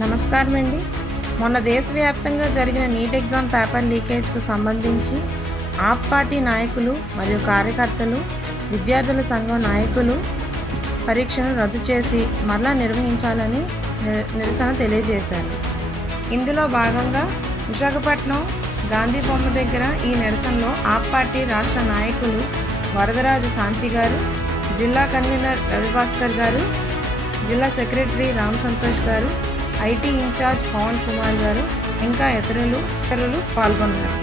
నమస్కారం అండి. మొన్న దేశవ్యాప్తంగా జరిగిన నీట్ ఎగ్జామ్ పేపర్ లీకేజ్‌కు సంబంధించి ఆప్ పార్టీ నాయకులు మరియు కార్యకర్తలు, విద్యార్థుల సంఘం నాయకులు పరీక్షను రద్దు చేసి మరలా నిర్వహించాలని నిరసన తెలియజేశారు. ఇందులో భాగంగా విశాఖపట్నం గాంధీ బొమ్మ దగ్గర ఈ నిరసనలో ఆప్ పార్టీ రాష్ట్ర నాయకులు వరదరాజు సాంచి గారు, జిల్లా కన్వీనర్ రవిభాస్కర్ గారు, జిల్లా సెక్రటరీ రామ్ సంతోష్ గారు, ఐటీ ఇన్ఛార్జ్ పవన్ కుమార్ గారు ఇంకా ఇతరులు పాల్గొన్నారు.